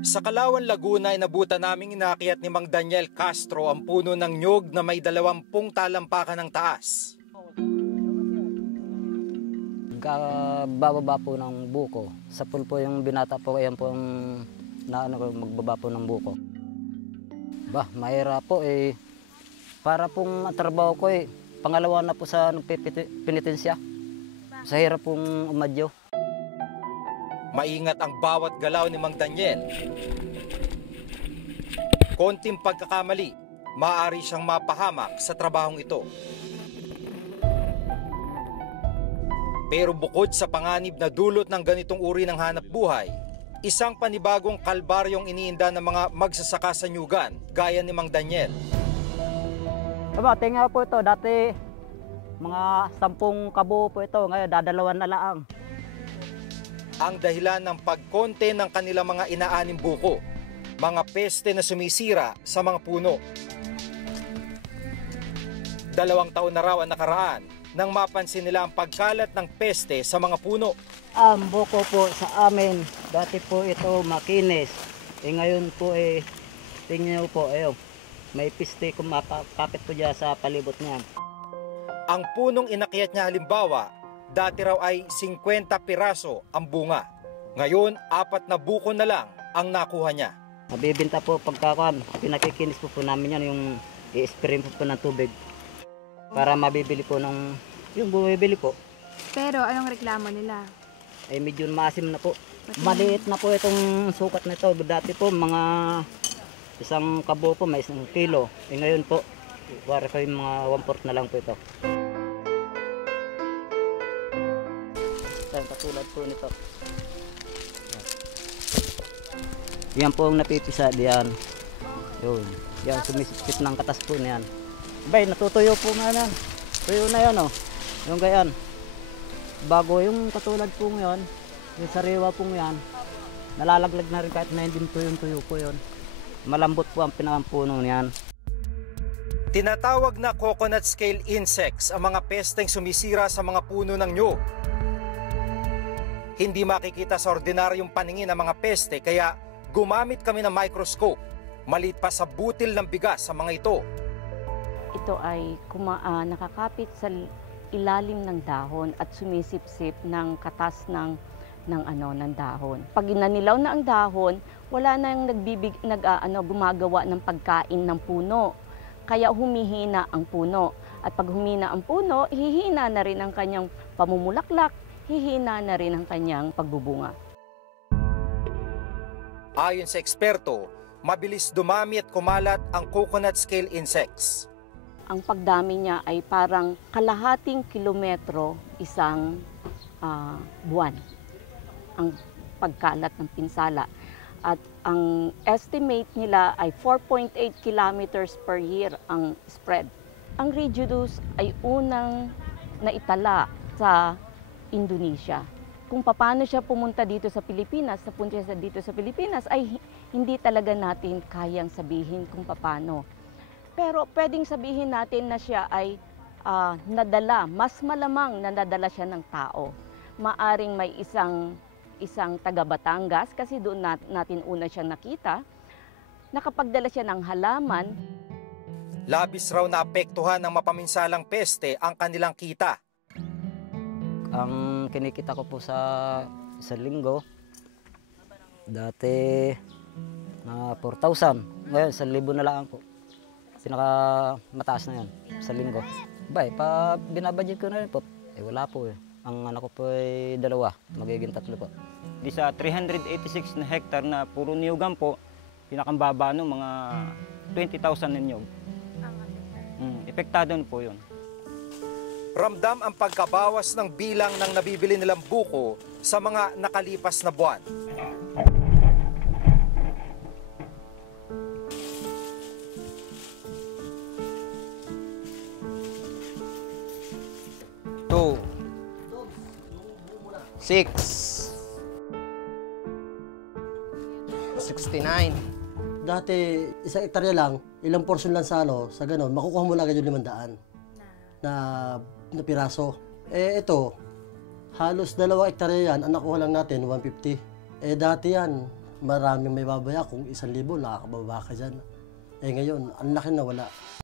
Sa Calauan, Laguna, inabutan naming inakyat ni Mang Daniel Castro ang puno ng nyog na may 20 talampakan ng taas. Bababa po ng buko. Sa pool po yung binata po, ayan po yung magbaba po ng buko. Mahirap po eh. Para pong trabaho ko eh. Pangalawa na po sa penitensya. Sa hirap pong umadyo. Maingat ang bawat galaw ni Mang Daniel. Konting pagkakamali, maaari siyang mapahamak sa trabahong ito. Pero bukod sa panganib na dulot ng ganitong uri ng hanap buhay, isang panibagong kalbaryong iniinda ng mga magsasaka sa nyugan, gaya ni Mang Daniel. Tingnan po ito, dati mga 10 kabo po ito, ngayon dadalawan na lang. Ang dahilan ng pagkonte ng kanilang mga inaaning buko, mga peste na sumisira sa mga puno. 2 taon na raw ang nakaraan nang mapansin nila ang pagkalat ng peste sa mga puno. Ang buko po sa amin, dati po ito makinis. Ngayon po tingnan niyo po, may peste kumakapit po dyan sa palibot niya. Ang punong inakyat niya halimbawa, dati raw ay 50 piraso ang bunga. Ngayon, 4 na buko na lang ang nakuha niya. Mabibinta po pagkakuan, pinakikinis po namin yan, yung i-spray po ng tubig. Para mabibili po ng yung bumibili po. Pero anong reklamo nila? Medyo maasim na po. Maliit na po itong sukat nito. Dati po mga 1 kabo po may 1 kilo. Ngayon po, wala ko yung mga 1/4 na lang po ito. Katulad po nito. Yan po ang napipisa diyan. Yun. Yan sumisipit ng katas po niyan. Natutuyo po nga yan. Tuyo na yan Yung gayan. Bago yung katulad po ngayon, yung sariwa po yan, nalalaglag na rin kahit na hindi tuyo po yun. Malambot po ang pinampuno niyan. Tinatawag na coconut scale insects ang mga pesteng sumisira sa mga puno ng nyug. Hindi makikita sa ordinaryong paningin ang mga peste kaya gumamit kami ng microscope. Maliit pa sa butil ng bigas sa mga ito. Ito ay nakakapit sa ilalim ng dahon at sumisipsip ng katas ng dahon. Pag inanilaw na ang dahon, wala nang gumagawa ng pagkain ng puno. Kaya humihina ang puno. At pag humina ang puno, hihina na rin ang kanyang pamumulaklak, hihina na rin ang kanyang pagbubunga. Ayon sa eksperto, mabilis dumami at kumalat ang coconut scale insects. Ang pagdami niya ay parang kalahating kilometro isang buwan ang pagkalat ng pinsala. At ang estimate nila ay 4.8 kilometers per year ang spread. Ang Regiodus ay unang naitala sa Indonesia. Kung paano siya pumunta dito sa Pilipinas, ay hindi talaga natin kayang sabihin kung paano. Pero pwedeng sabihin natin na siya ay mas malamang na nadala siya ng tao. Maaring may isang taga Batangas, kasi doon natin una siyang nakita, nakapagdala siya ng halaman. Labis raw na apektuhan ng mapaminsalang peste ang kanilang kita. Ang kinikita ko po sa linggo, dati 4,000. Ngayon, 1,000 na lang po. Mataas na yan sa linggo. Pa binabudget ko na rin po. Wala po Ang anak ko po ay 2, magiging 3 po. Di sa 386 na hektar na puro niyugan po, pinakambaba mga 20,000 na niyog. Epektado po yun. Ramdam ang pagkabawas ng bilang ng nabibili nilang buko sa mga nakalipas na buwan. Two. 6. 69. Dati, 1 hektarya lang, ilang portion lang sa ganun, makukuha mo na agad yung 500 na piraso. Ito, halos 2 hektarya yan, ang nakuha lang natin, 150. Dati yan, maraming may babaya kung 1,000 nakakababa ka dyan. Eh ngayon, ang laki na wala.